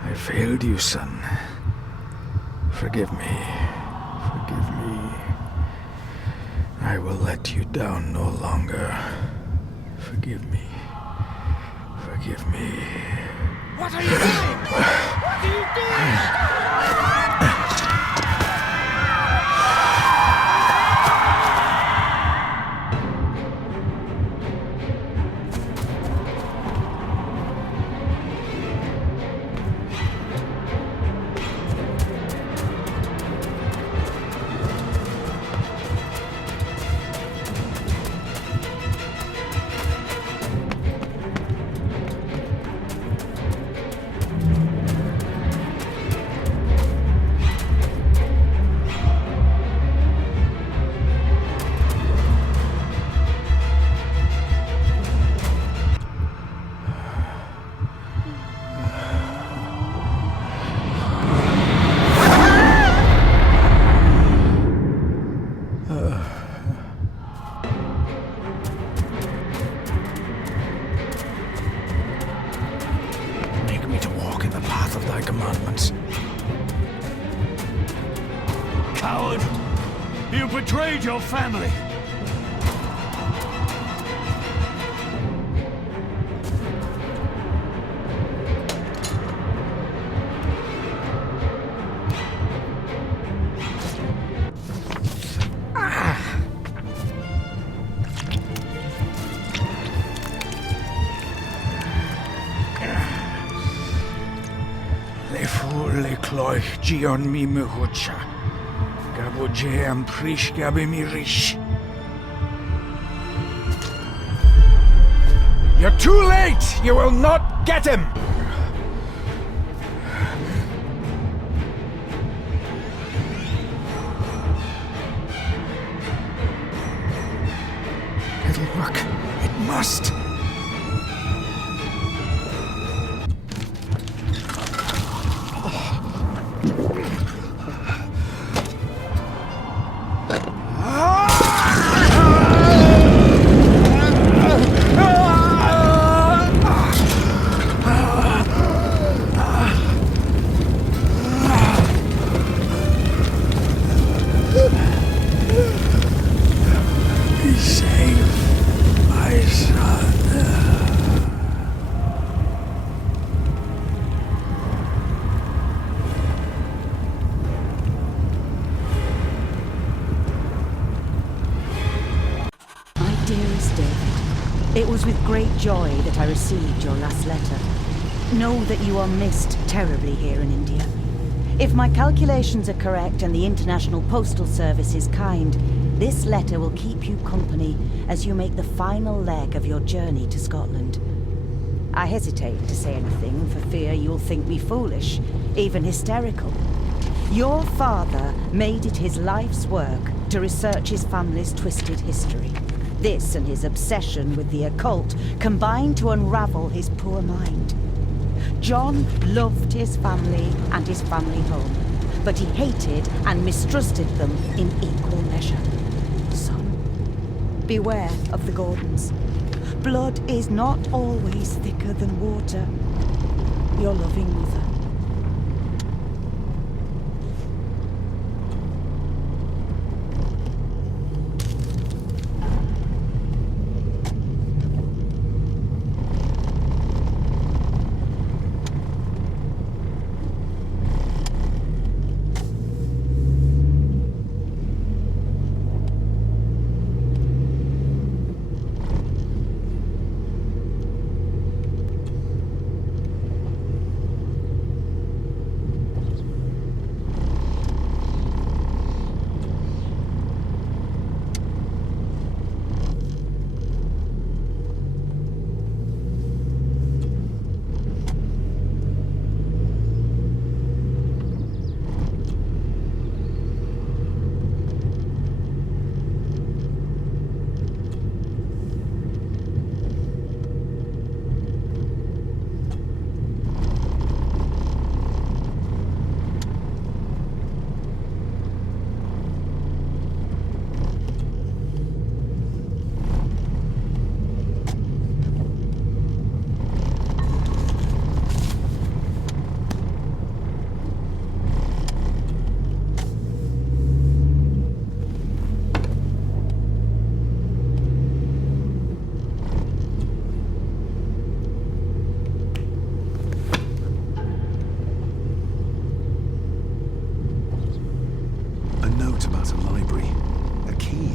I failed you, son. Forgive me. Forgive me. I will let you down no longer. Forgive me. Forgive me. What are you doing? What are you doing? Commandments. Coward! You betrayed your family! Le cloich gion mi muhucha. Gabuje am prish gabe mi rish. You're too late! You will not get him! It'll work. It must. It was with great joy that I received your last letter. Know that you are missed terribly here in India. If my calculations are correct and the International Postal Service is kind, this letter will keep you company as you make the final leg of your journey to Scotland. I hesitate to say anything for fear you'll think me foolish, even hysterical. Your father made it his life's work to research his family's twisted history. This and his obsession with the occult combined to unravel his poor mind. John loved his family and his family home, but he hated and mistrusted them in equal measure. Son, beware of the Gordons. Blood is not always thicker than water. Your loving mother. about a library, a key,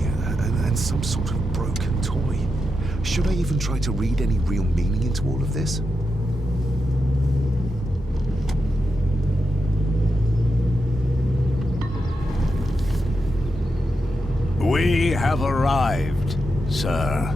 and some sort of broken toy. Should I even try to read any real meaning into all of this? We have arrived, sir.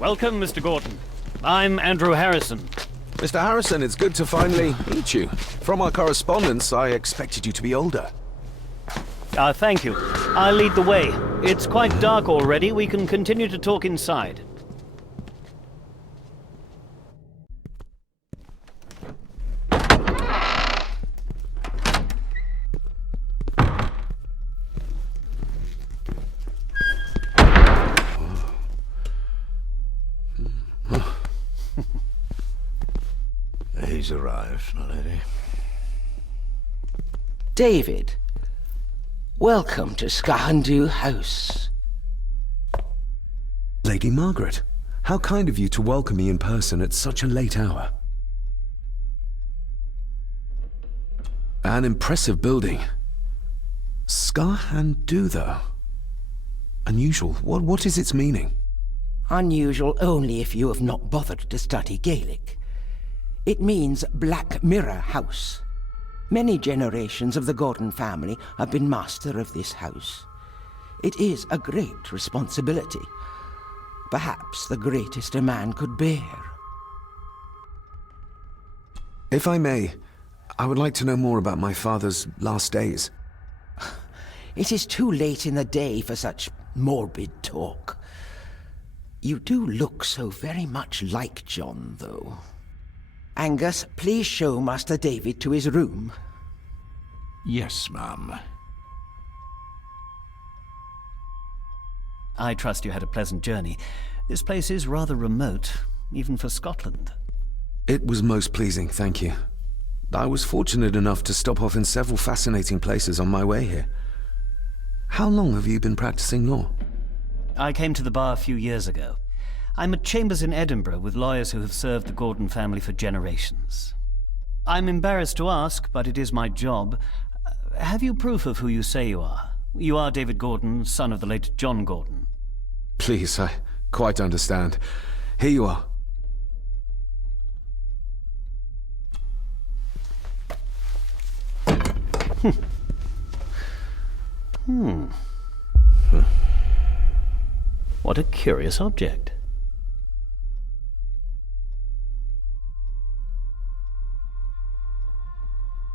Welcome, Mr. Gordon. I'm Andrew Harrison. Mr. Harrison, it's good to finally meet you. From our correspondence, I expected you to be older. Thank you. I'll lead the way. It's quite dark already. We can continue to talk inside. He's arrived, my lady. David, welcome to Skahandu House. Lady Margaret, how kind of you to welcome me in person at such a late hour. An impressive building. Skahandu, though. Unusual. What is its meaning? Unusual only if you have not bothered to study Gaelic. It means Black Mirror House. Many generations of the Gordon family have been master of this house. It is a great responsibility. Perhaps the greatest a man could bear. If I may, I would like to know more about my father's last days. It is too late in the day for such morbid talk. You do look so very much like John, though. Angus, please show Master David to his room. Yes, ma'am. I trust you had a pleasant journey. This place is rather remote, even for Scotland. It was most pleasing, thank you. I was fortunate enough to stop off in several fascinating places on my way here. How long have you been practicing law? I came to the bar a few years ago. I'm at chambers in Edinburgh with lawyers who have served the Gordon family for generations. I'm embarrassed to ask, but it is my job. Have you proof of who you say you are? You are David Gordon, son of the late John Gordon. Please, I quite understand. Here you are. What a curious object.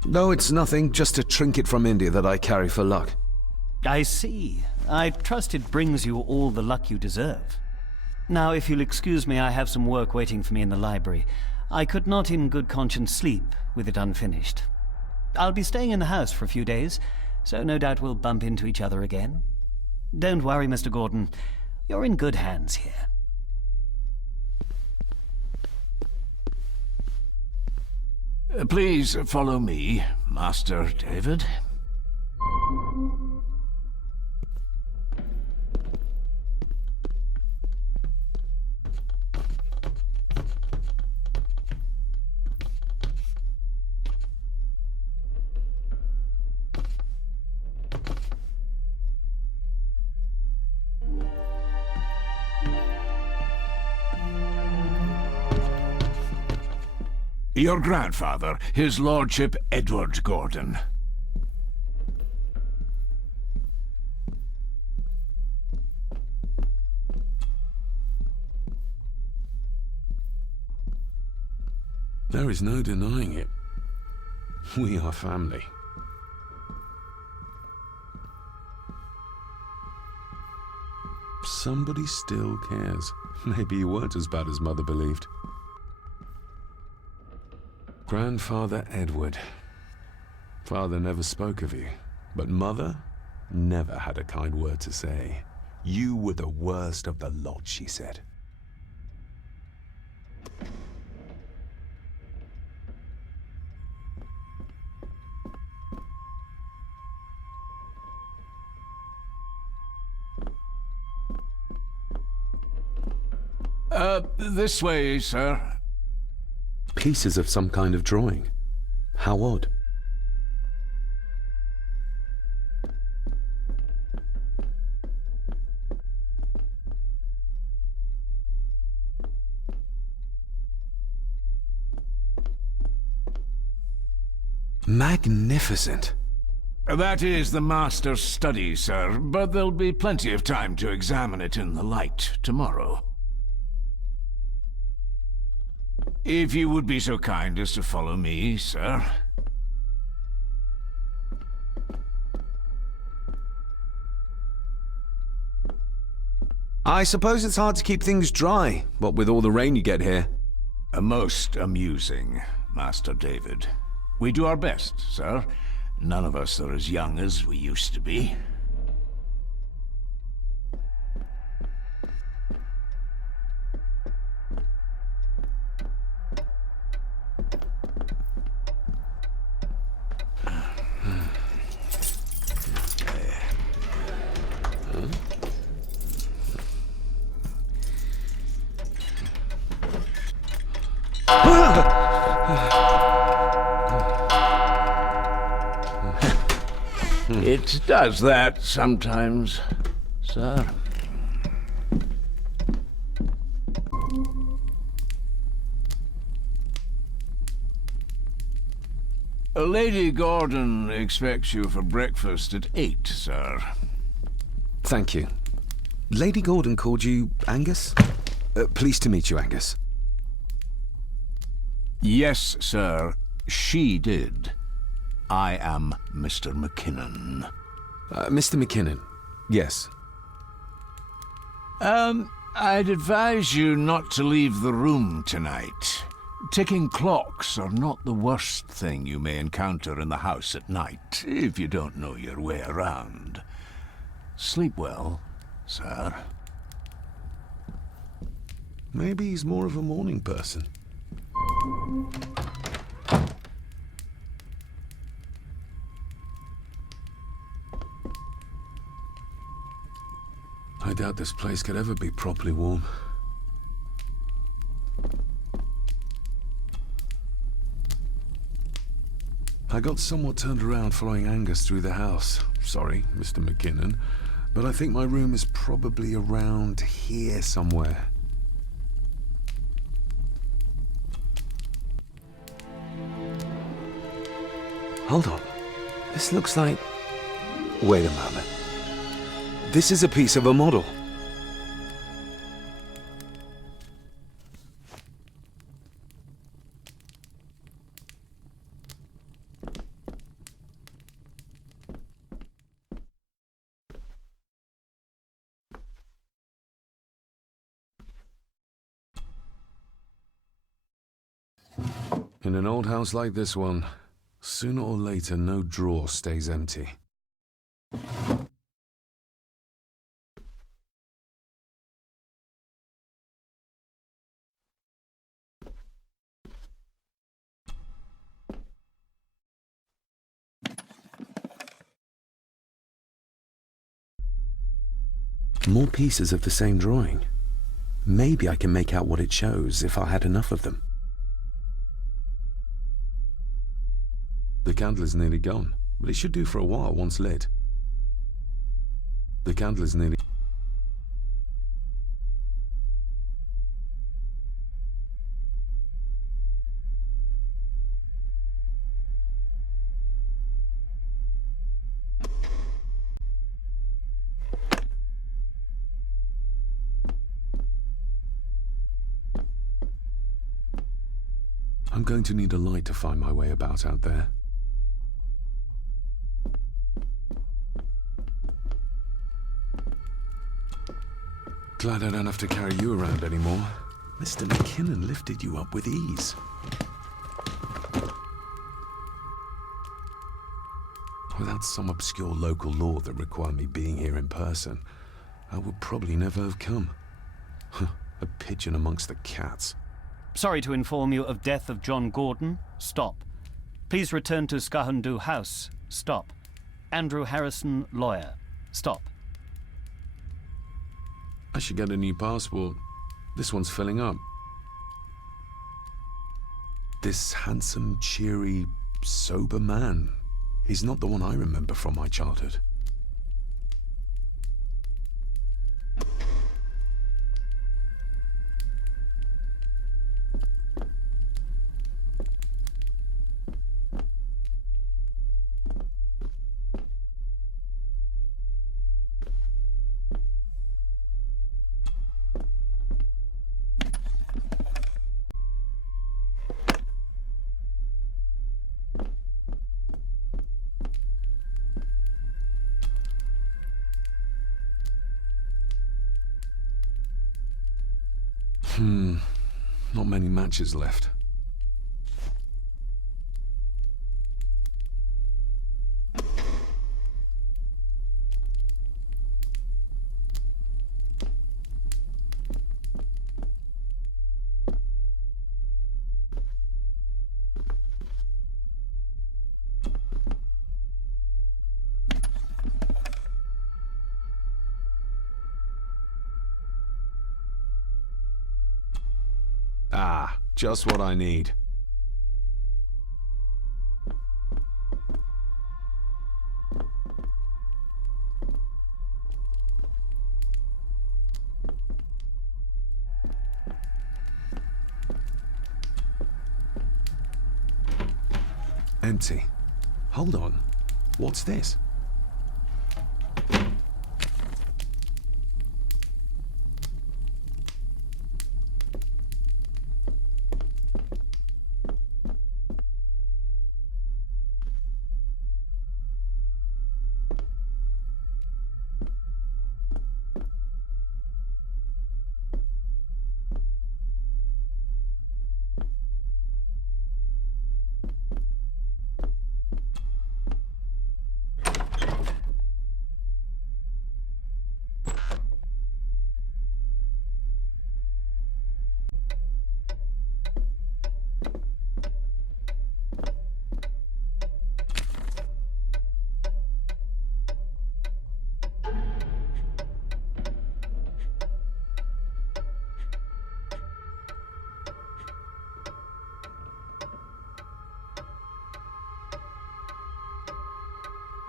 No, it's nothing, just a trinket from India that I carry for luck. I see. I trust it brings you all the luck you deserve. Now, if you'll excuse me, I have some work waiting for me in the library. I could not in good conscience sleep with it unfinished. I'll be staying in the house for a few days, so no doubt we'll bump into each other again. Don't worry, Mr. Gordon. You're in good hands here. Please follow me, Master David. Your grandfather, his lordship Edward Gordon. There is no denying it. We are family. Somebody still cares. Maybe you weren't as bad as Mother believed. Grandfather Edward. Father never spoke of you, but Mother never had a kind word to say. You were the worst of the lot, she said. This way, sir. Pieces of some kind of drawing. How odd. Magnificent. That is the master's study, sir, but there'll be plenty of time to examine it in the light tomorrow. If you would be so kind as to follow me, sir. I suppose it's hard to keep things dry, what with all the rain you get here. Most amusing, Master David. We do our best, sir. None of us are as young as we used to be. It does that sometimes, sir. Lady Gordon expects you for breakfast at 8, sir. Thank you. Lady Gordon called you Angus? Pleased to meet you, Angus. Yes, sir. She did. I am Mr. McKinnon. Mr. McKinnon, yes. I'd advise you not to leave the room tonight. Ticking clocks are not the worst thing you may encounter in the house at night, if you don't know your way around. Sleep well, sir. Maybe he's more of a morning person. I doubt this place could ever be properly warm. I got somewhat turned around following Angus through the house. Sorry, Mr. McKinnon, but I think my room is probably around here somewhere. Hold on. This looks like... Wait a moment. This is a piece of a model. In an old house like this one, sooner or later no drawer stays empty. More pieces of the same drawing. Maybe I can make out what it shows if I had enough of them. The candle is nearly gone, but it should do for a while once lit. The candle is nearly... I'm going to need a light to find my way about out there. Glad I don't have to carry you around anymore. Mr. McKinnon lifted you up with ease. Without some obscure local law that required me being here in person, I would probably never have come. A pigeon amongst the cats. Sorry to inform you of death of John Gordon. Stop. Please return to Skahundu House. Stop. Andrew Harrison, lawyer. Stop. I should get a new passport. This one's filling up. This handsome, cheery, sober man. He's not the one I remember from my childhood. Not many matches left. Ah, just what I need. Empty. Hold on. What's this?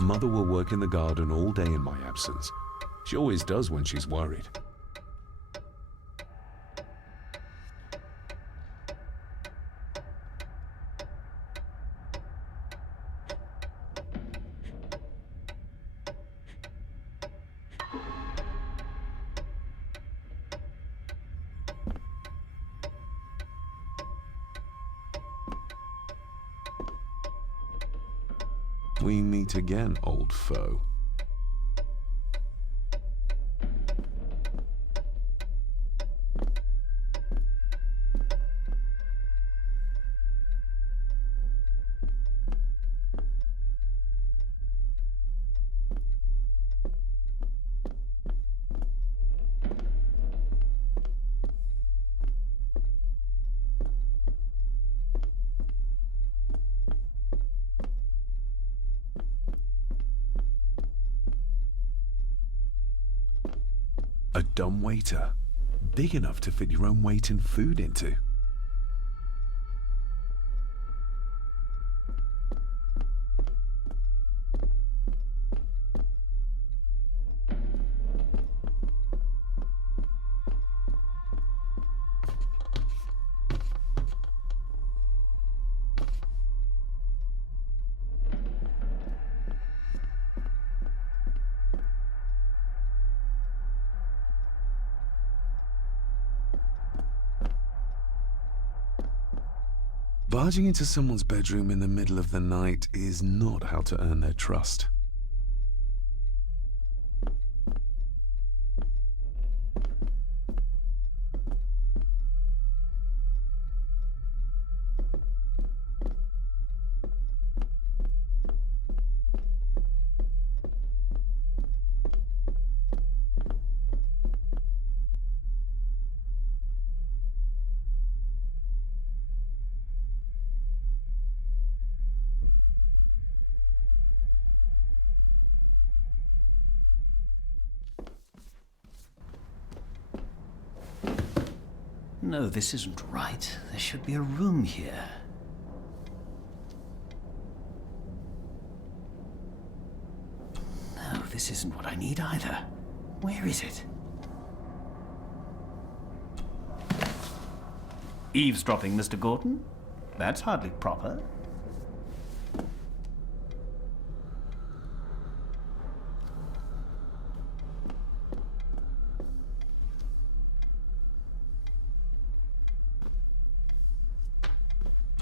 Mother will work in the garden all day in my absence. She always does when she's worried. We meet again, old foe. A dumb waiter, big enough to fit your own weight in food into. Barging into someone's bedroom in the middle of the night is not how to earn their trust. No, this isn't right. There should be a room here. No, this isn't what I need either. Where is it? Eavesdropping, Mr. Gordon? That's hardly proper.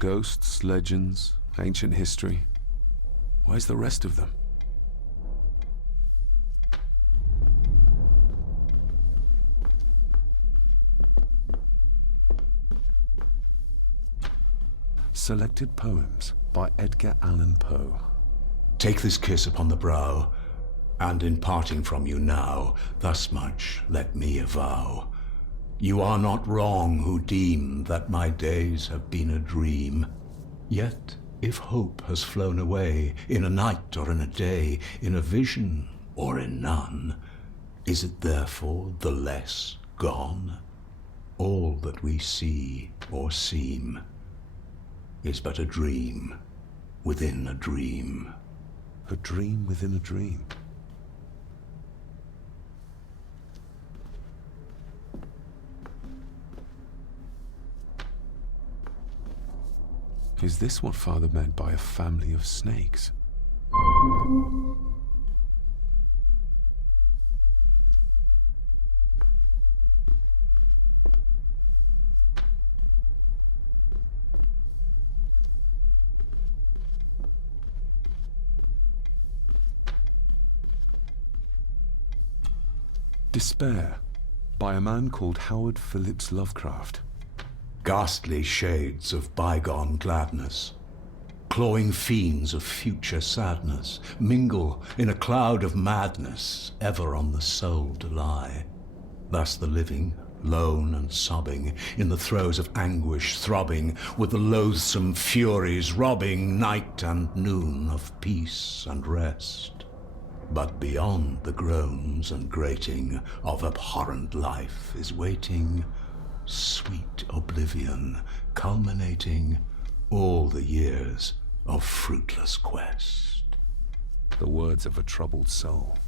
Ghosts, legends, ancient history. Where's the rest of them? Selected poems by Edgar Allan Poe. Take this kiss upon the brow, and in parting from you now, thus much let me avow. You are not wrong who deem that my days have been a dream. Yet, if hope has flown away, in a night or in a day, in a vision or in none, is it therefore the less gone? All that we see or seem is but a dream within a dream. A dream within a dream. Is this what Father meant by a family of snakes? Despair, by a man called Howard Phillips Lovecraft. Ghastly shades of bygone gladness, clawing fiends of future sadness, mingle in a cloud of madness, ever on the soul to lie. Thus the living, lone and sobbing, in the throes of anguish throbbing, with the loathsome furies robbing night and noon of peace and rest. But beyond the groans and grating of abhorrent life is waiting sweet oblivion, culminating all the years of fruitless quest. The words of a troubled soul.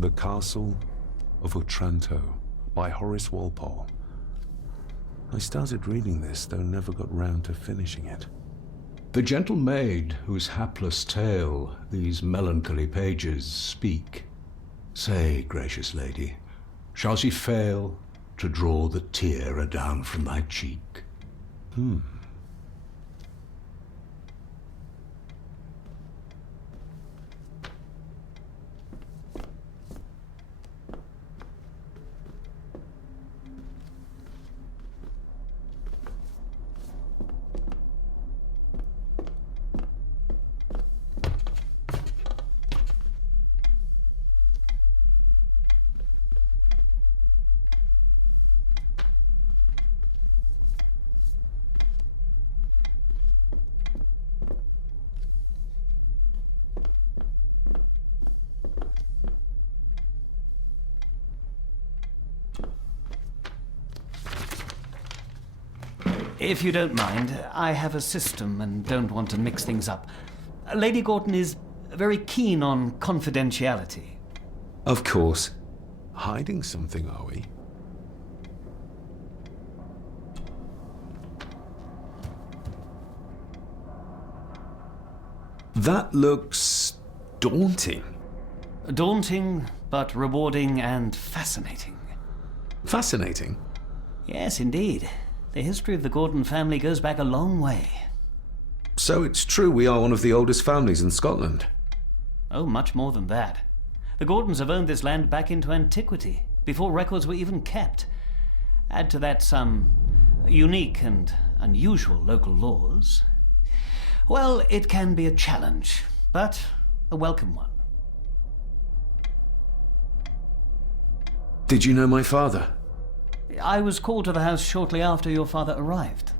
The Castle of Otranto by Horace Walpole. I started reading this, though never got round to finishing it. The gentle maid whose hapless tale these melancholy pages speak, say, gracious lady, shall she fail to draw the tear adown from thy cheek? If you don't mind, I have a system and don't want to mix things up. Lady Gordon is very keen on confidentiality. Of course. Hiding something, are we? That looks daunting. Daunting, but rewarding and fascinating. Fascinating? Yes, indeed. The history of the Gordon family goes back a long way. So it's true we are one of the oldest families in Scotland? Oh, much more than that. The Gordons have owned this land back into antiquity, before records were even kept. Add to that some unique and unusual local laws. Well, it can be a challenge, but a welcome one. Did you know my father? I was called to the house shortly after your father arrived.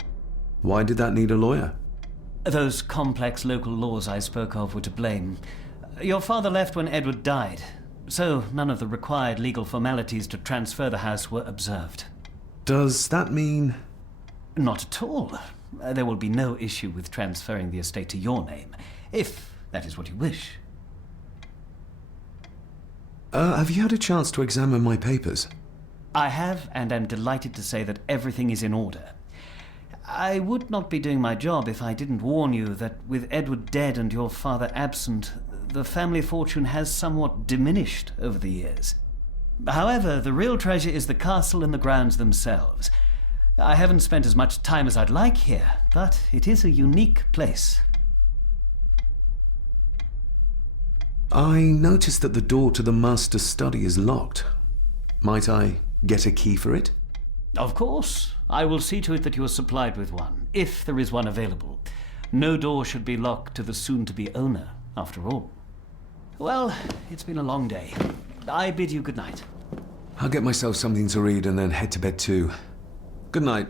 Why did that need a lawyer? Those complex local laws I spoke of were to blame. Your father left when Edward died, so none of the required legal formalities to transfer the house were observed. Does that mean... Not at all. There will be no issue with transferring the estate to your name, if that is what you wish. Have you had a chance to examine my papers? I have, and am delighted to say that everything is in order. I would not be doing my job if I didn't warn you that with Edward dead and your father absent, the family fortune has somewhat diminished over the years. However, the real treasure is the castle and the grounds themselves. I haven't spent as much time as I'd like here, but it is a unique place. I noticed that the door to the master's study is locked. Might I get a key for it? Of course. I will see to it that you are supplied with one, if there is one available. No door should be locked to the soon-to-be owner, after all. Well, it's been a long day. I bid you good night. I'll get myself something to read and then head to bed too. Good night.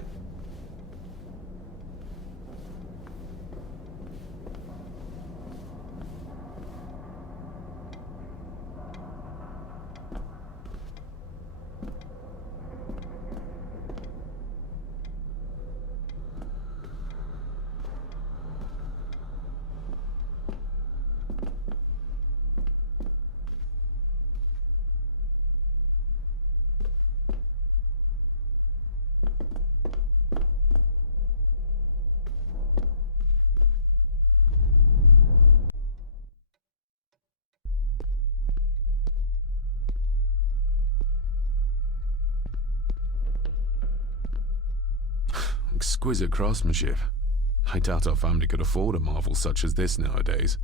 Exquisite craftsmanship. I doubt our family could afford a marvel such as this nowadays.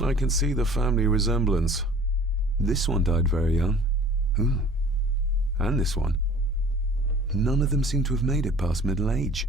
I can see the family resemblance. This one died very young. And this one. None of them seem to have made it past middle age.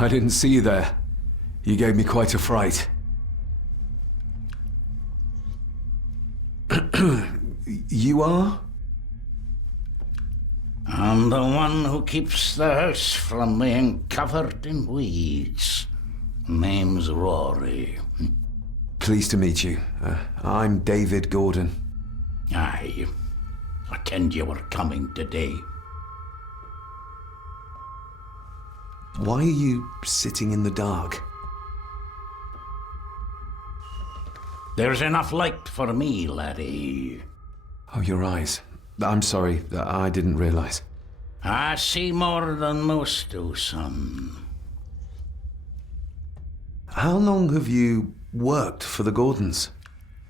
I didn't see you there. You gave me quite a fright. You are? I'm the one who keeps the house from being covered in weeds. Name's Rory. Pleased to meet you. I'm David Gordon. Aye. I kenned you were coming today. Why are you sitting in the dark? There's enough light for me, laddie. Oh, your eyes. I'm sorry, I didn't realize. I see more than most do, son. How long have you worked for the Gordons?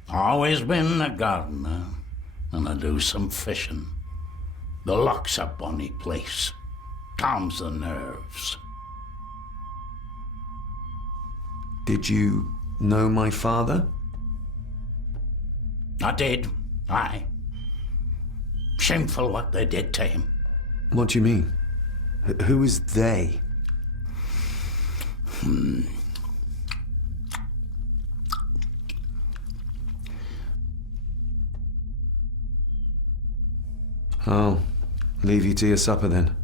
Always been a gardener, and I do some fishing. The loch's a bonny place. Calms the nerves. Did you know my father? I did, aye. Shameful what they did to him. What do you mean? Who is they? I'll leave you to your supper then.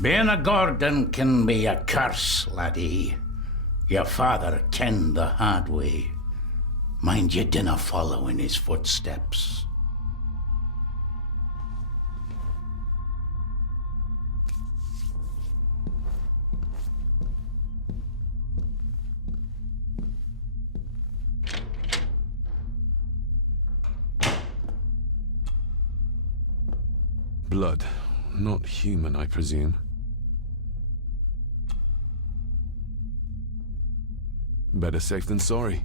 Being a Gordon can be a curse, laddie. Your father kenned the hard way. Mind you dinna follow in his footsteps. Blood. Not human, I presume. Better safe than sorry.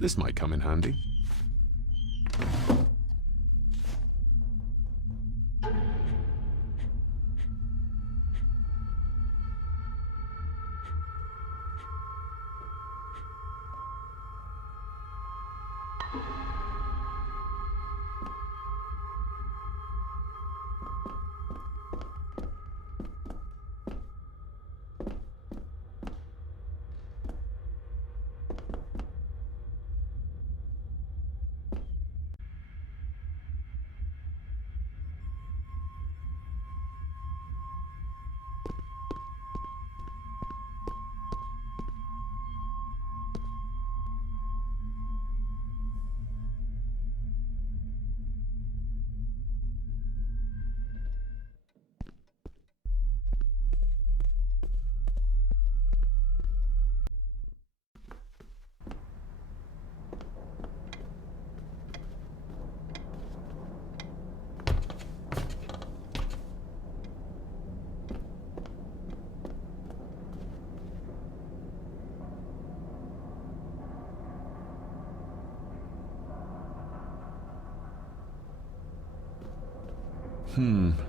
This might come in handy.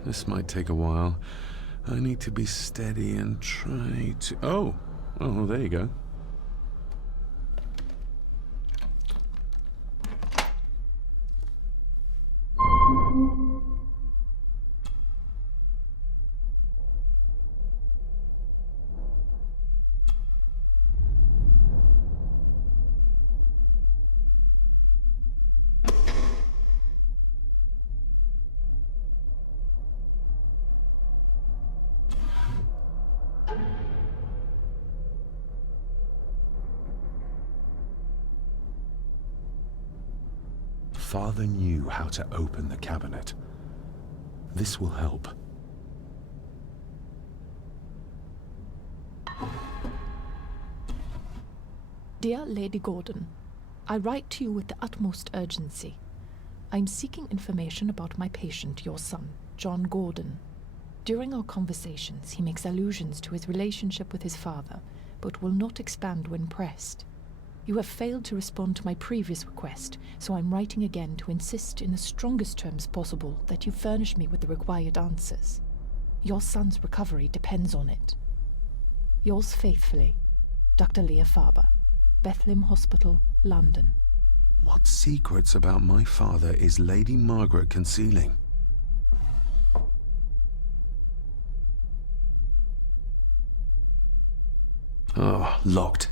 This might take a while. I need to be steady and try to... Oh, there you go. Father knew how to open the cabinet. This will help. Dear Lady Gordon, I write to you with the utmost urgency. I'm seeking information about my patient, your son, John Gordon. During our conversations, he makes allusions to his relationship with his father, but will not expand when pressed. You have failed to respond to my previous request, so I'm writing again to insist in the strongest terms possible that you furnish me with the required answers. Your son's recovery depends on it. Yours faithfully, Dr. Leah Farber, Bethlehem Hospital, London. What secrets about my father is Lady Margaret concealing? Oh, locked.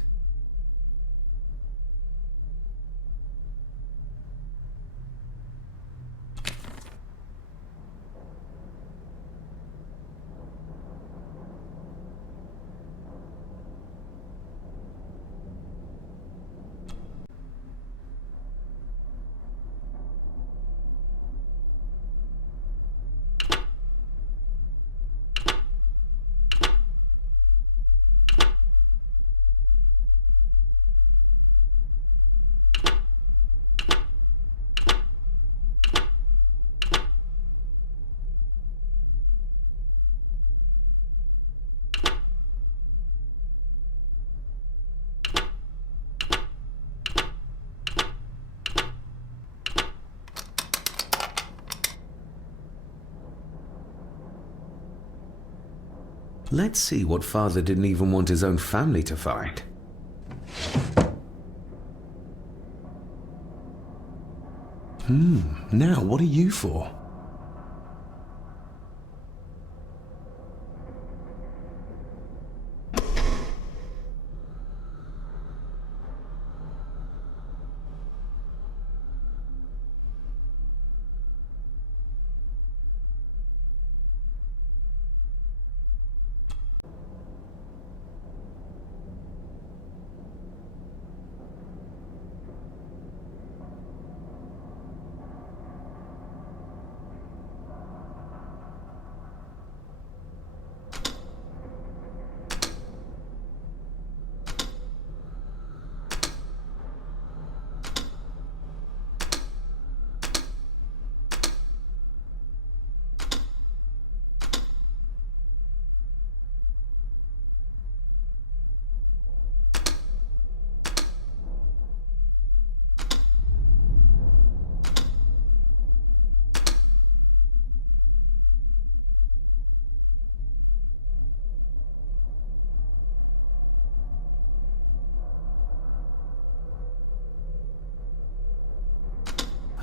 Let's see what Father didn't even want his own family to find. Now what are you for?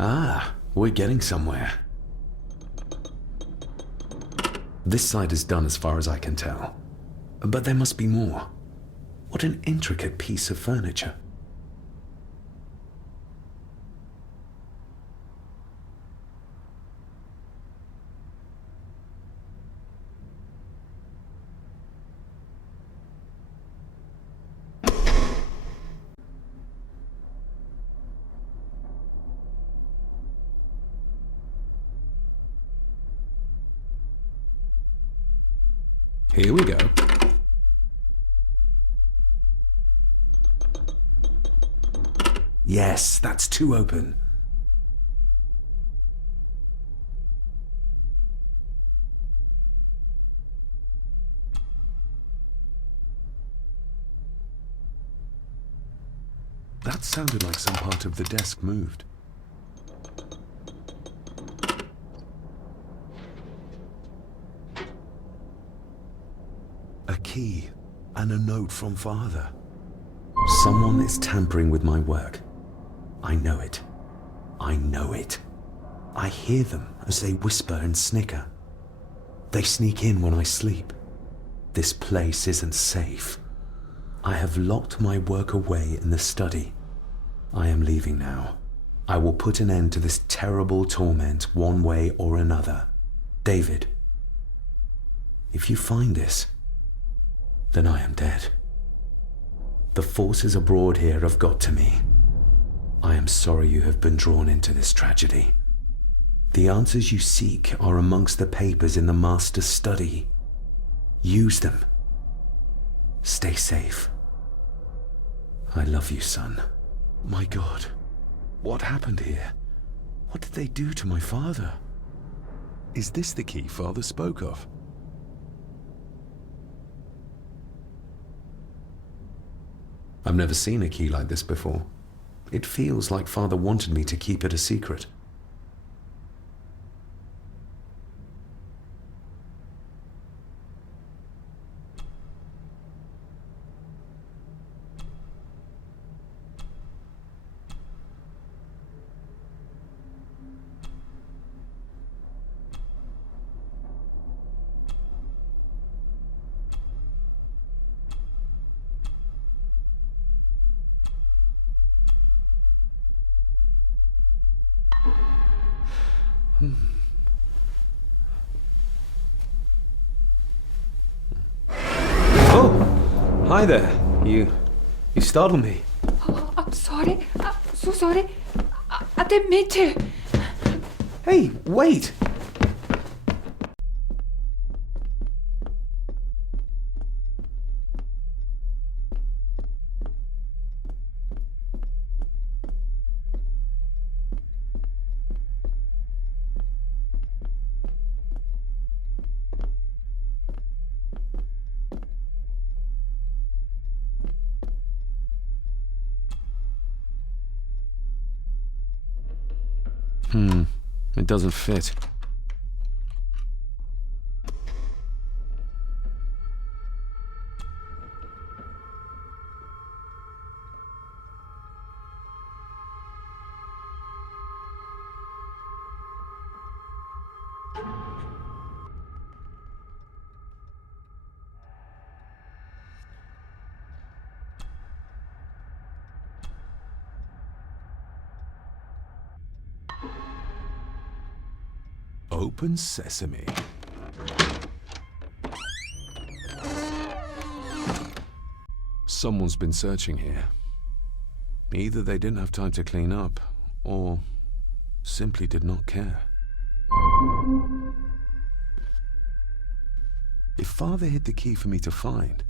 Ah, we're getting somewhere. This side is done as far as I can tell. But there must be more. What an intricate piece of furniture. Here we go. Yes, that's too open. That sounded like some part of the desk moved. A key and a note from Father. Someone is tampering with my work. I know it. I know it. I hear them as they whisper and snicker. They sneak in when I sleep. This place isn't safe. I have locked my work away in the study. I am leaving now. I will put an end to this terrible torment one way or another. David, if you find this, then I am dead. The forces abroad here have got to me. I am sorry you have been drawn into this tragedy. The answers you seek are amongst the papers in the Master's study. Use them. Stay safe. I love you, son. My God, what happened here? What did they do to my father? Is this the key Father spoke of? I've never seen a key like this before. It feels like Father wanted me to keep it a secret. Oh, hi there. You startled me. Oh, I'm sorry. I'm so sorry. I didn't mean to. Hey, wait! It doesn't fit. Open sesame. Someone's been searching here. Either they didn't have time to clean up, or simply did not care. If Father hid the key for me to find,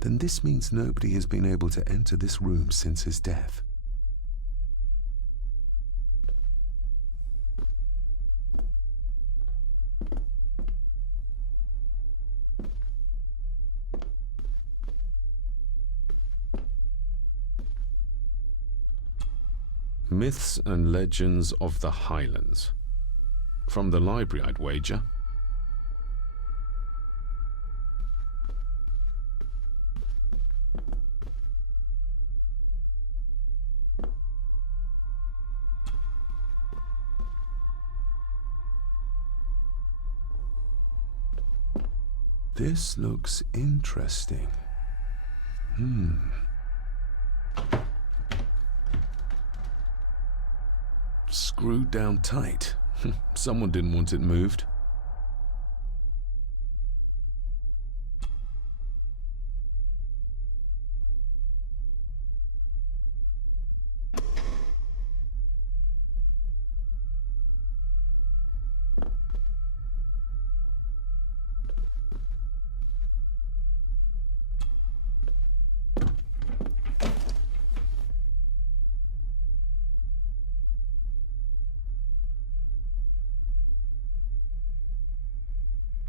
then this means nobody has been able to enter this room since his death. Myths and Legends of the Highlands. From the library, I'd wager. This looks interesting. Screwed down tight. Someone didn't want it moved.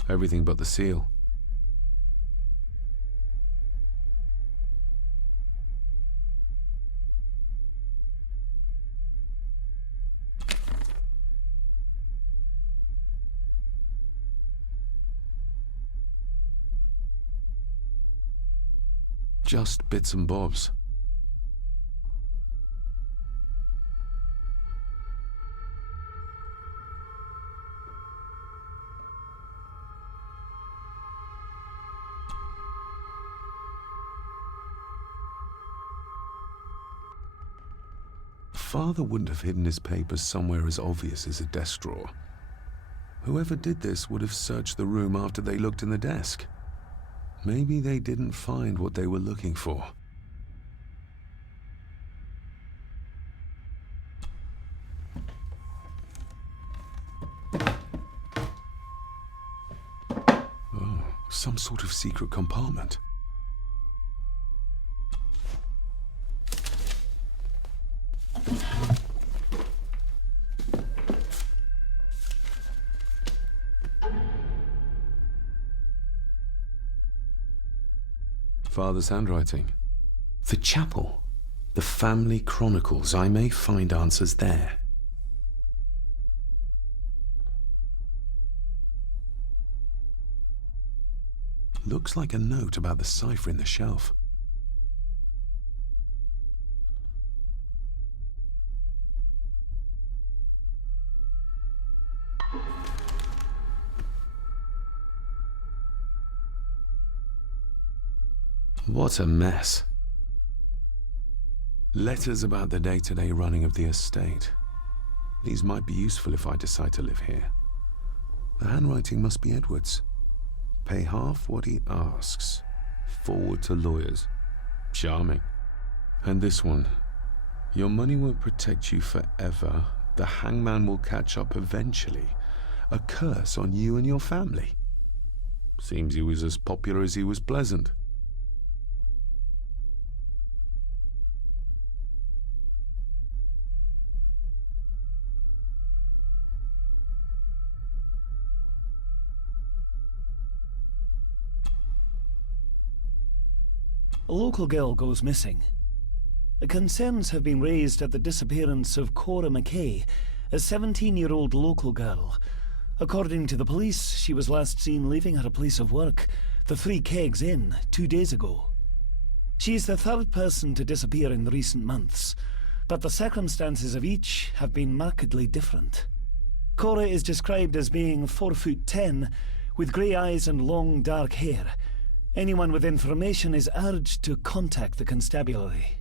Everything but the seal. Just bits and bobs. Father wouldn't have hidden his papers somewhere as obvious as a desk drawer. Whoever did this would have searched the room after they looked in the desk. Maybe they didn't find what they were looking for. Oh, some sort of secret compartment. Father's handwriting. The chapel. The family chronicles. I may find answers there. Looks like a note about the cipher in the shelf. What a mess. Letters about the day-to-day running of the estate. These might be useful if I decide to live here. The handwriting must be Edward's. Pay half what he asks. Forward to lawyers. Charming. And this one. Your money won't protect you forever. The hangman will catch up eventually. A curse on you and your family. Seems he was as popular as he was pleasant. A local girl goes missing. Concerns have been raised at the disappearance of Cora McKay, a 17-year-old local girl. According to the police, she was last seen leaving her place of work, the Three Kegs Inn, 2 days ago. She's the third person to disappear in the recent months, but the circumstances of each have been markedly different. Cora is described as being 4'10", with grey eyes and long dark hair. Anyone with information is urged to contact the constabulary.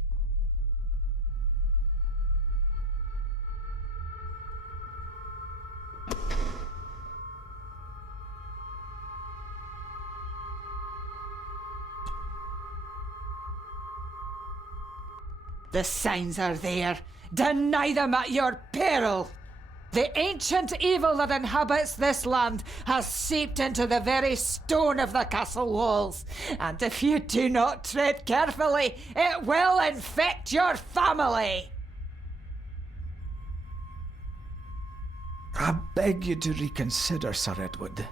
The signs are there. Deny them at your peril. The ancient evil that inhabits this land has seeped into the very stone of the castle walls, and if you do not tread carefully, it will infect your family. I beg you to reconsider, Sir Edward.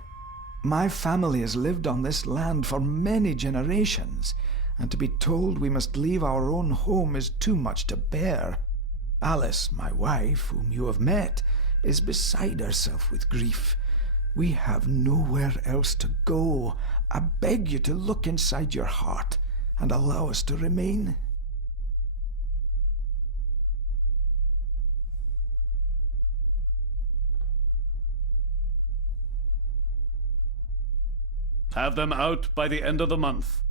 My family has lived on this land for many generations, and to be told we must leave our own home is too much to bear. Alice, my wife, whom you have met, is beside herself with grief. We have nowhere else to go. I beg you to look inside your heart and allow us to remain. Have them out by the end of the month.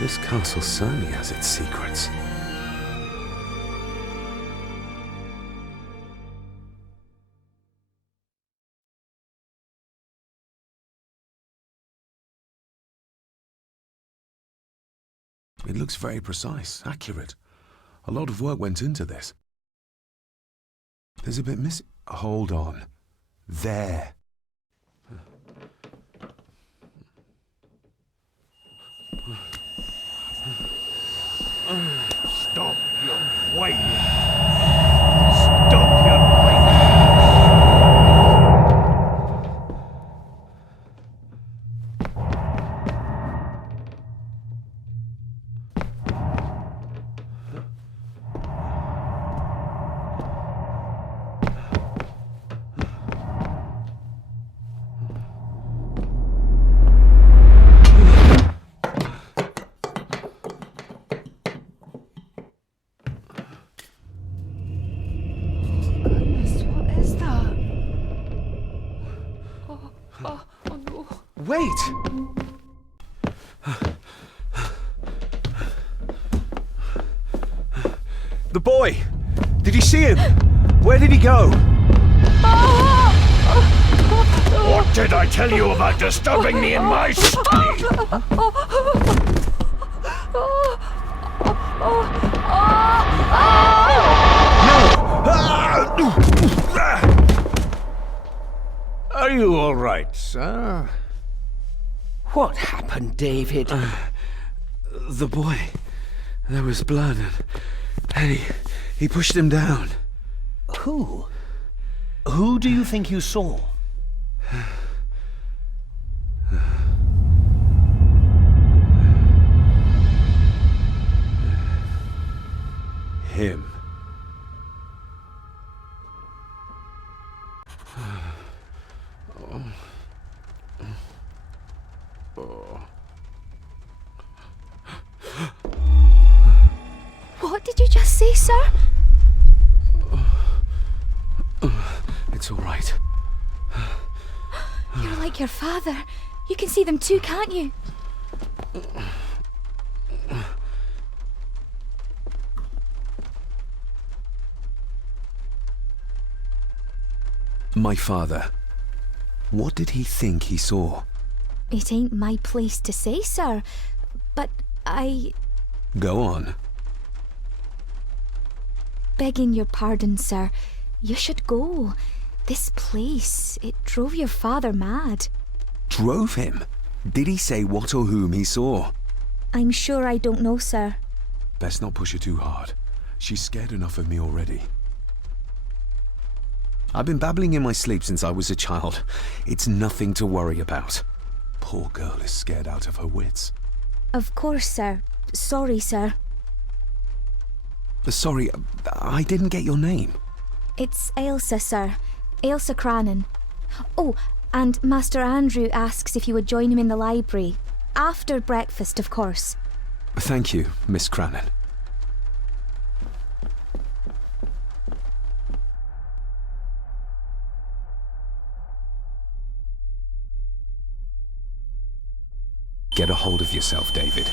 This castle certainly has its secrets. It looks very precise, accurate. A lot of work went into this. There's a bit missing. Hold on. There. Stop your whining! Stop your whining! Wait! The boy! Did you see him? Where did he go? What did I tell you about disturbing me in my study? Are you all right, sir? What happened, David? The boy. There was blood and he pushed him down. Who? Who do you think you saw? Him. What did you just say, sir? It's all right. You're like your father. You can see them too, can't you? My father. What did he think he saw? It ain't my place to say, sir. But Go on. Begging your pardon, sir. You should go. This place, it drove your father mad. Drove him? Did he say what or whom he saw? I'm sure I don't know, sir. Best not push her too hard. She's scared enough of me already. I've been babbling in my sleep since I was a child. It's nothing to worry about. Poor girl is scared out of her wits. Of course, sir. Sorry, sir. Sorry, I didn't get your name. It's Ailsa, sir. Ailsa Crannan. Oh, and Master Andrew asks if you would join him in the library. After breakfast, of course. Thank you, Miss Crannan. Get a hold of yourself, David.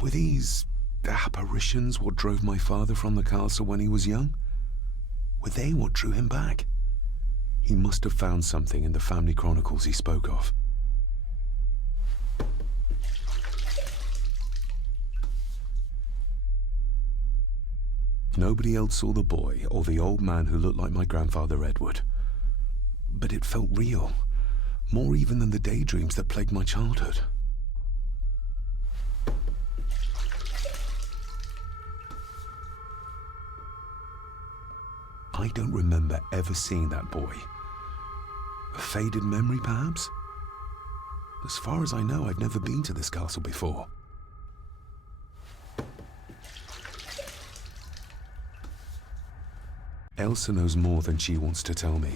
Were these apparitions what drove my father from the castle when he was young? Were they what drew him back? He must have found something in the family chronicles he spoke of. Nobody else saw the boy or the old man who looked like my grandfather Edward. But it felt real, more even than the daydreams that plagued my childhood. I don't remember ever seeing that boy. A faded memory, perhaps? As far as I know, I've never been to this castle before. Elsa knows more than she wants to tell me.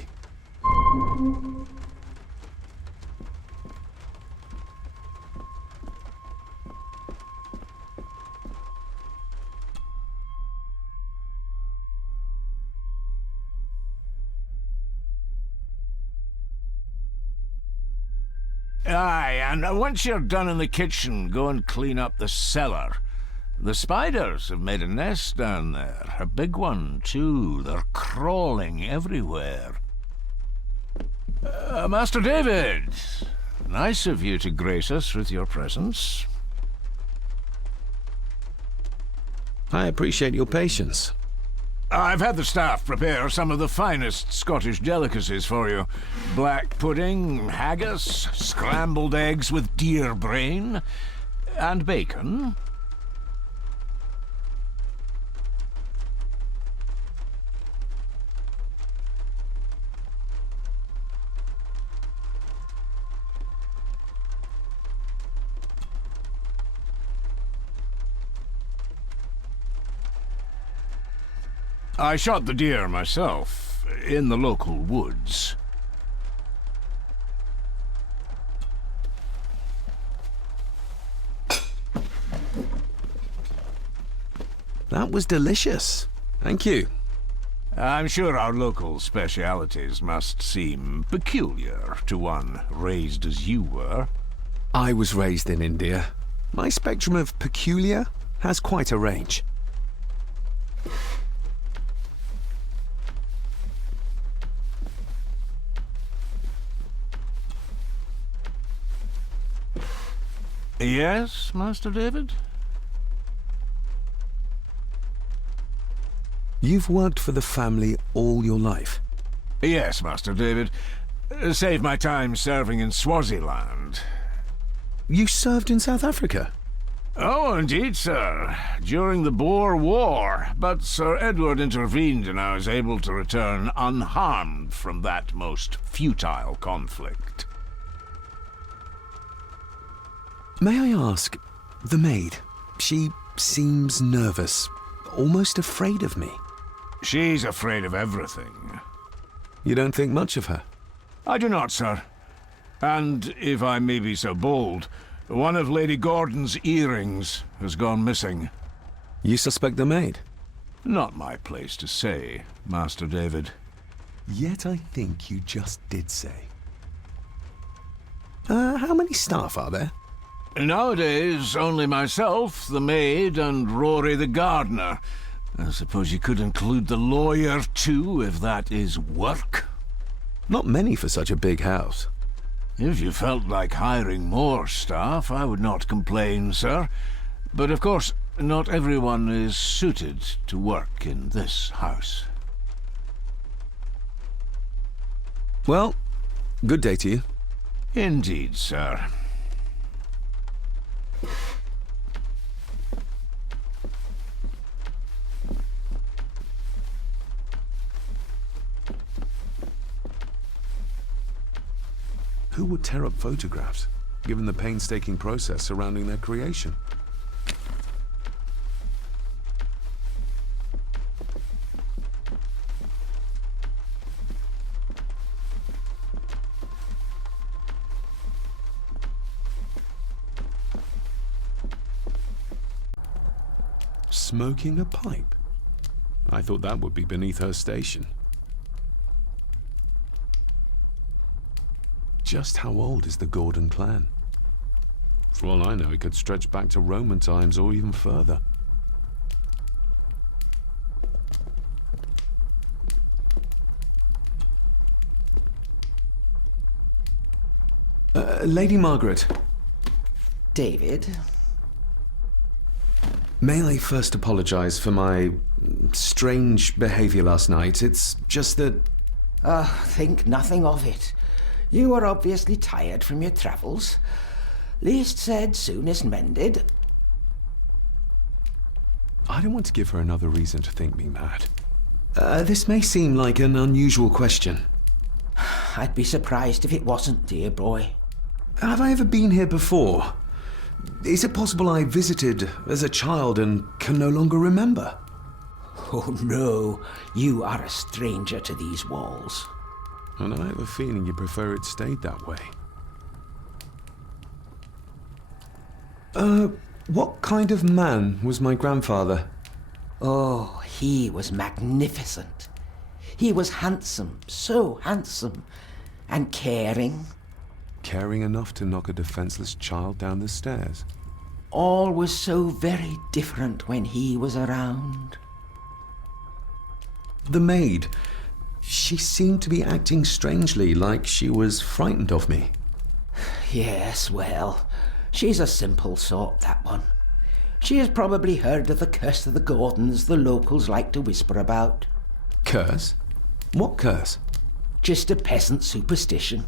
Aye, and once you're done in the kitchen, go and clean up the cellar. The spiders have made a nest down there. A big one, too. They're crawling everywhere. Master David, nice of you to grace us with your presence. I appreciate your patience. I've had the staff prepare some of the finest Scottish delicacies for you. Black pudding, haggis, scrambled eggs with deer brain, and bacon. I shot the deer myself, in the local woods. That was delicious. Thank you. I'm sure our local specialities must seem peculiar to one raised as you were. I was raised in India. My spectrum of peculiar has quite a range. Yes, Master David? You've worked for the family all your life? Yes, Master David. Saved my time serving in Swaziland. You served in South Africa? Oh, indeed, sir. During the Boer War. But Sir Edward intervened and I was able to return unharmed from that most futile conflict. May I ask, the maid, she seems nervous, almost afraid of me. She's afraid of everything. You don't think much of her? I do not, sir. And, if I may be so bold, one of Lady Gordon's earrings has gone missing. You suspect the maid? Not my place to say, Master David. Yet I think you just did say. How many staff are there? Nowadays, only myself, the maid, and Rory the gardener. I suppose you could include the lawyer, too, if that is work. Not many for such a big house. If you felt like hiring more staff, I would not complain, sir. But of course, not everyone is suited to work in this house. Well, good day to you. Indeed, sir. Who would tear up photographs, given the painstaking process surrounding their creation? Smoking a pipe? I thought that would be beneath her station. Just how old is the Gordon clan? For all I know, it could stretch back to Roman times or even further. Lady Margaret. David? May I first apologize for my strange behavior last night? It's just that... Think nothing of it. You are obviously tired from your travels. Least said, soonest mended. I don't want to give her another reason to think me mad. This may seem like an unusual question. I'd be surprised if it wasn't, dear boy. Have I ever been here before? Is it possible I visited as a child and can no longer remember? Oh no, you are a stranger to these walls. And I have a feeling you prefer it stayed that way. What kind of man was my grandfather? Oh, he was magnificent. He was handsome, so handsome, and caring. Caring enough to knock a defenseless child down the stairs. All was so very different when he was around. The maid. She seemed to be acting strangely, like she was frightened of me. Yes, well, she's a simple sort, that one. She has probably heard of the curse of the Gordons the locals like to whisper about. Curse? What curse? Just a peasant superstition.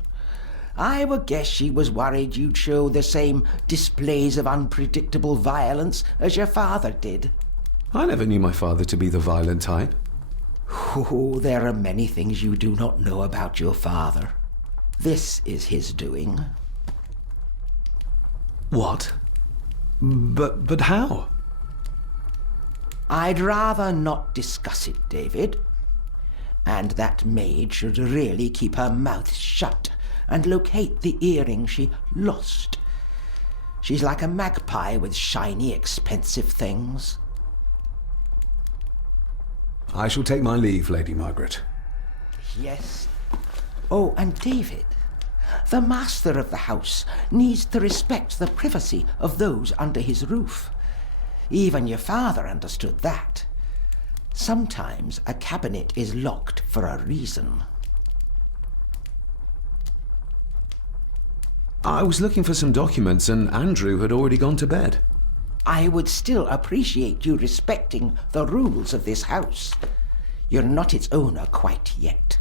I would guess she was worried you'd show the same displays of unpredictable violence as your father did. I never knew my father to be the violent type. Oh, there are many things you do not know about your father. This is his doing. What? But how? I'd rather not discuss it, David. And that maid should really keep her mouth shut and locate the earring she lost. She's like a magpie with shiny, expensive things. I shall take my leave, Lady Margaret. Yes. Oh, and David, the master of the house needs to respect the privacy of those under his roof. Even your father understood that. Sometimes a cabinet is locked for a reason. I was looking for some documents and Andrew had already gone to bed. I would still appreciate you respecting the rules of this house. You're not its owner quite yet.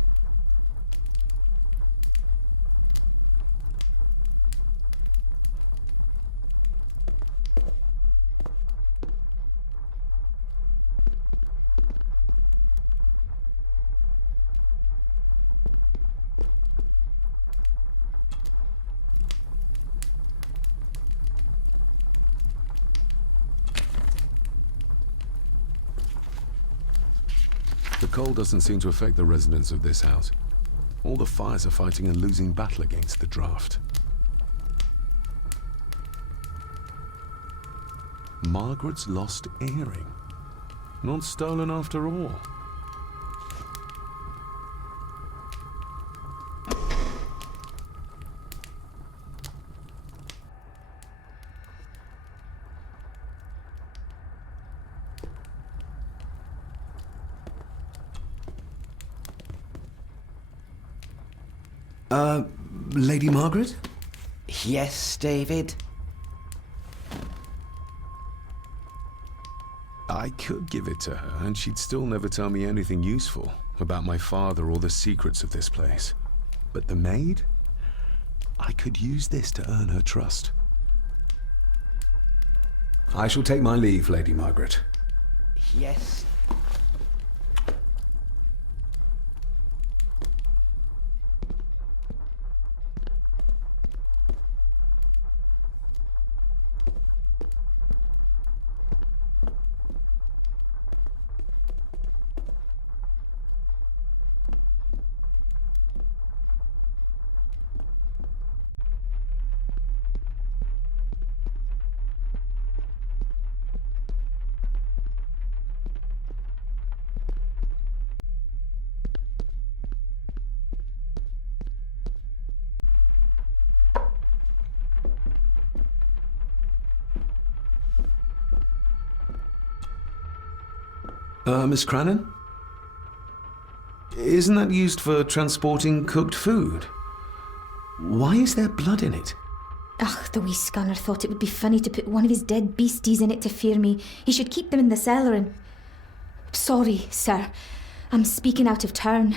The cold doesn't seem to affect the residents of this house. All the fires are fighting a losing battle against the draft. Margaret's lost earring. Not stolen after all. Lady Margaret? Yes, David? I could give it to her, and she'd still never tell me anything useful about my father or the secrets of this place. But the maid? I could use this to earn her trust. I shall take my leave, Lady Margaret. Yes. Miss Crannan? Isn't that used for transporting cooked food? Why is there blood in it? Ugh, the wee scunner thought it would be funny to put one of his dead beasties in it to fear me. He should keep them in the cellar and... Sorry, sir. I'm speaking out of turn.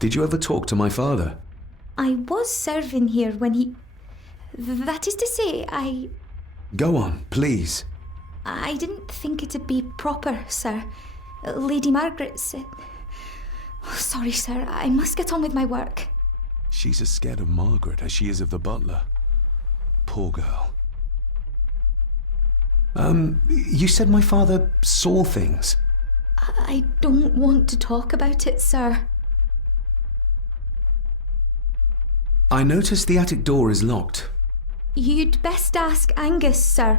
Did you ever talk to my father? I was serving here when he... That is to say, I Go on, please. didn't think it'd be proper, sir. Lady Margaret said... Oh, sorry, sir. I must get on with my work. She's as scared of Margaret as she is of the butler. Poor girl. You said my father saw things. I don't want to talk about it, sir. I noticed the attic door is locked. You'd best ask Angus, sir.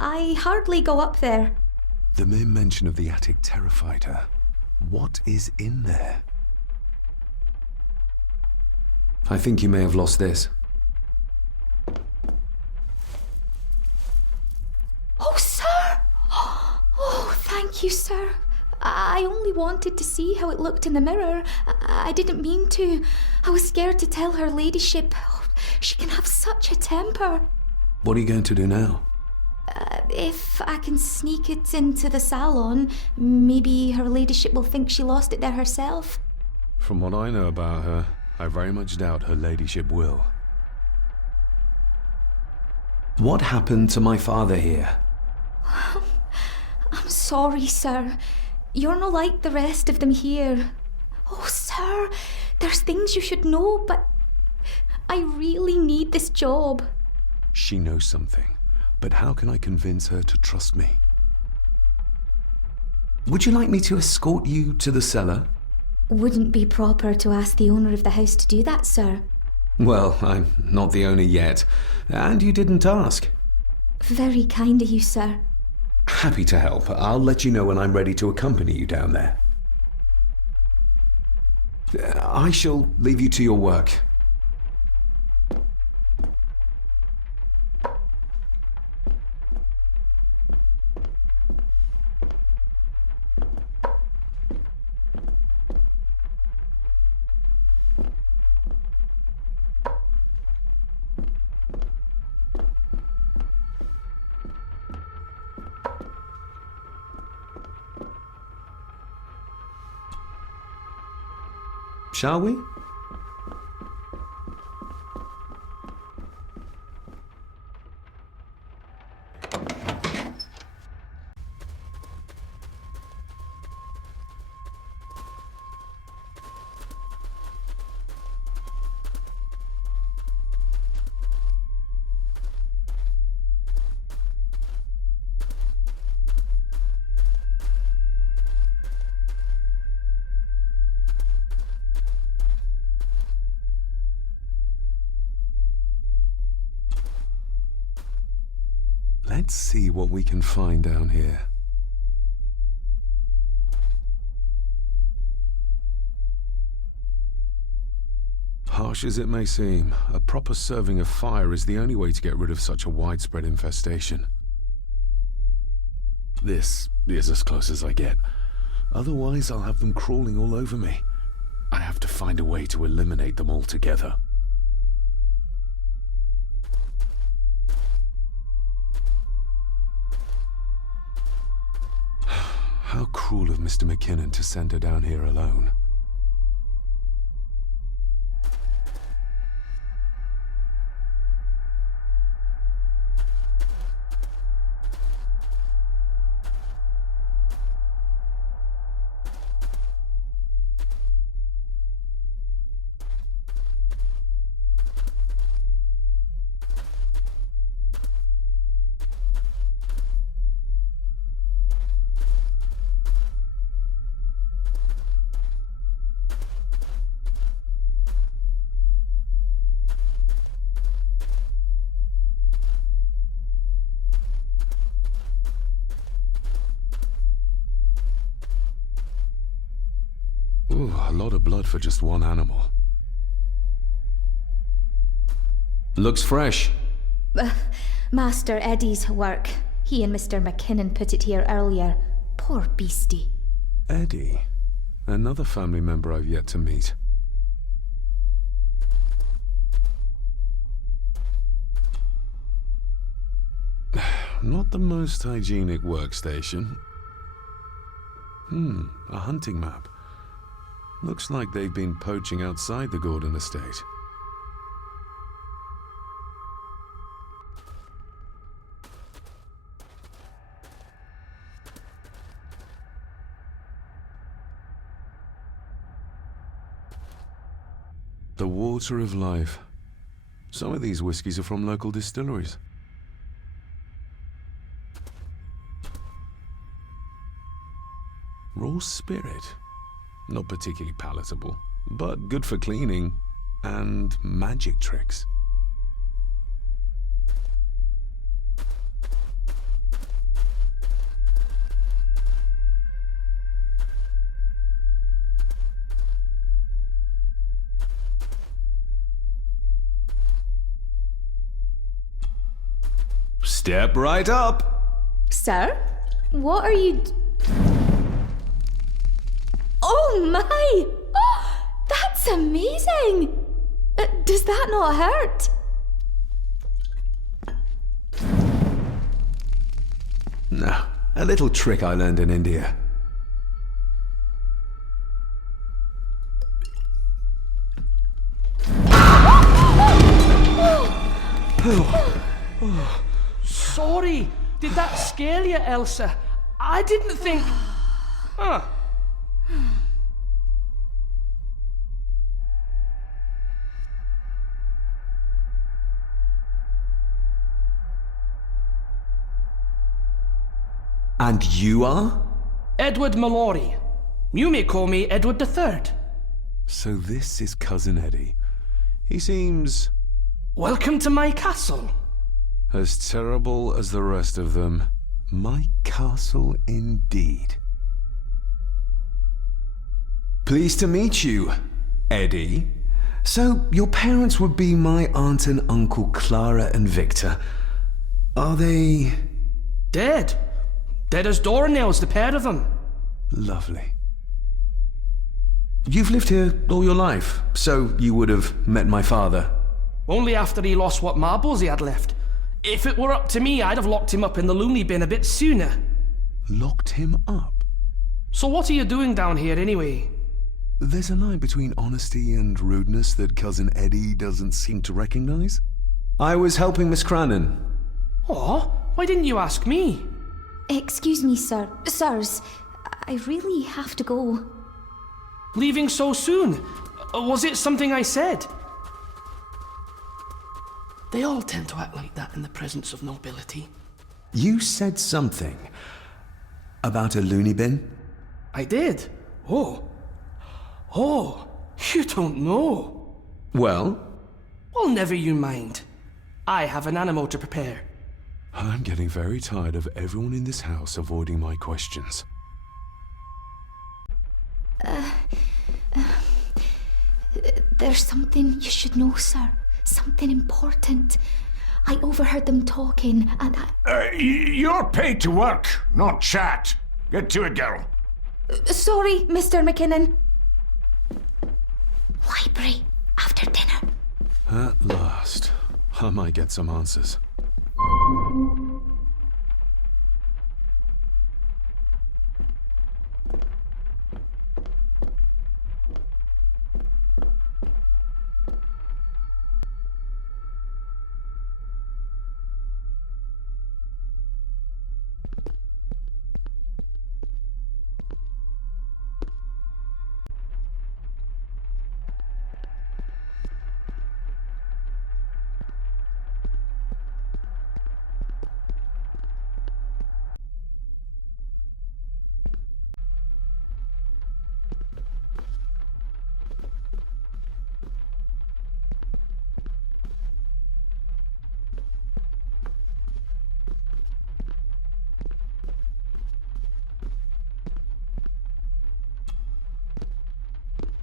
I hardly go up there. The mere mention of the attic terrified her. What is in there? I think you may have lost this. Oh, sir! Oh, thank you, sir. I only wanted to see how it looked in the mirror. I didn't mean to. I was scared to tell her ladyship. Oh, she can have such a temper. What are you going to do now? If I can sneak it into the salon, maybe her ladyship will think she lost it there herself. From what I know about her, I very much doubt her ladyship will. What happened to my father here? I'm sorry, sir. You're not like the rest of them here. Oh, sir, there's things you should know, but I really need this job. She knows something, but how can I convince her to trust me? Would you like me to escort you to the cellar? Wouldn't be proper to ask the owner of the house to do that, sir. Well, I'm not the owner yet, and you didn't ask. Very kind of you, sir. Happy to help. I'll let you know when I'm ready to accompany you down there. I shall leave you to your work. shall we? Let's see what we can find down here. Harsh as it may seem, a proper serving of fire is the only way to get rid of such a widespread infestation. This is as close as I get. Otherwise, I'll have them crawling all over me. I have to find a way to eliminate them altogether. How cruel of Mr. McKinnon to send her down here alone. Ooh, a lot of blood for just one animal. Looks fresh. Master Eddie's work. He and Mr. McKinnon put it here earlier. Poor beastie. Eddie? Another family member I've yet to meet. Not the most hygienic workstation. A hunting map. Looks like they've been poaching outside the Gordon estate. The water of life. Some of these whiskies are from local distilleries. Raw spirit. Not particularly palatable, but good for cleaning and magic tricks. Step right up. Sir? What are you... Oh my! Oh, that's amazing! Does that not hurt? No, a little trick I learned in India. Sorry, did that scare you, Elsa? I didn't think... Huh. And you are? Edward Mallory. You may call me Edward III. So this is Cousin Eddie. He seems... Welcome to my castle. as terrible as the rest of them. My castle indeed. Pleased to meet you, Eddie. So, your parents would be my aunt and uncle Clara and Victor. Are they... Dead. Dead as doornails, the pair of them. Lovely. You've lived here all your life, so you would have met my father. Only after he lost what marbles he had left. If it were up to me, I'd have locked him up in the loony bin a bit sooner. Locked him up? So what are you doing down here anyway? There's a line between honesty and rudeness that Cousin Eddie doesn't seem to recognize. I was helping Miss Crannan. Oh, why didn't you ask me? Excuse me, sir. Sirs, I really have to go. Leaving so soon? Was it something I said? They all tend to act like that in the presence of nobility. You said something about a loony bin? I did? Oh, you don't know. Well? Well, never you mind. I have an animal to prepare. I'm getting very tired of everyone in this house avoiding my questions. There's something you should know, sir. Something important. I overheard them talking, and You're paid to work, not chat. Get to it, girl. Sorry, Mr. McKinnon. Library, after dinner. At last, I might get some answers.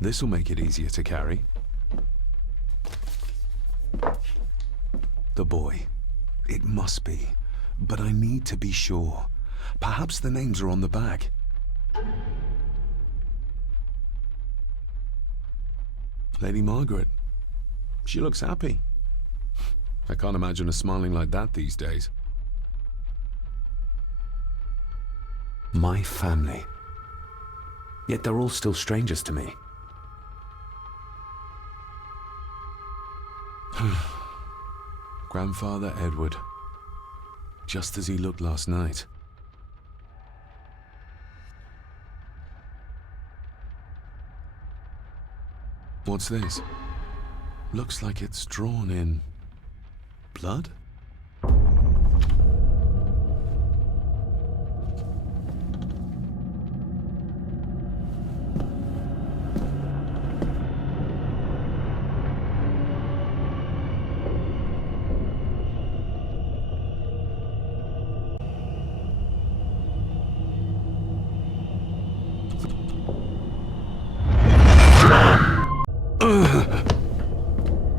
This'll make it easier to carry. The boy. It must be. But I need to be sure. Perhaps the names are on the back. Lady Margaret. She looks happy. I can't imagine her smiling like that these days. My family. Yet they're all still strangers to me. Grandfather Edward. Just as he looked last night. What's this? Looks like it's drawn in blood?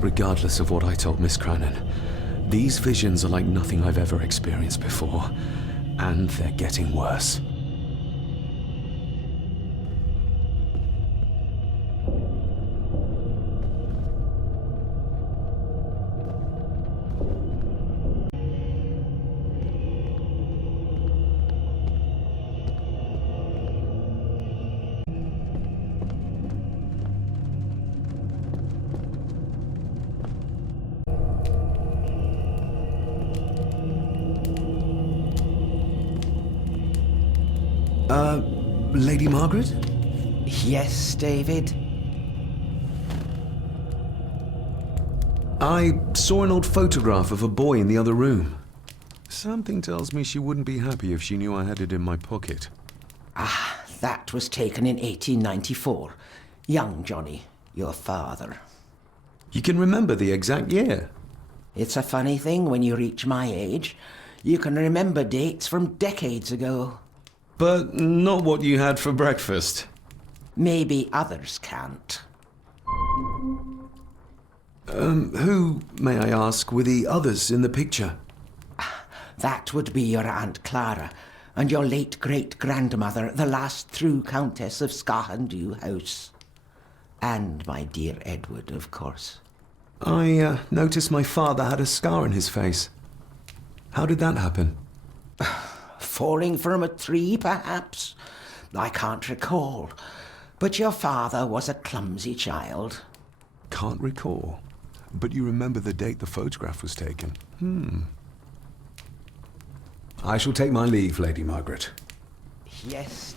Regardless of what I told Miss Crannan, these visions are like nothing I've ever experienced before, and they're getting worse. Lady Margaret? Yes, David? I saw an old photograph of a boy in the other room. Something tells me she wouldn't be happy if she knew I had it in my pocket. Ah, that was taken in 1894. Young Johnny, your father. You can remember the exact year? It's a funny thing when you reach my age. You can remember dates from decades ago. But not what you had for breakfast. Maybe others can't. Who, may I ask, were the others in the picture? That would be your Aunt Clara and your late great-grandmother, the last true Countess of Scahandew House. And my dear Edward, of course. I noticed my father had a scar on his face. How did that happen? Falling from a tree, perhaps? I can't recall. But your father was a clumsy child. Can't recall. But you remember the date the photograph was taken? I shall take my leave, Lady Margaret. Yes,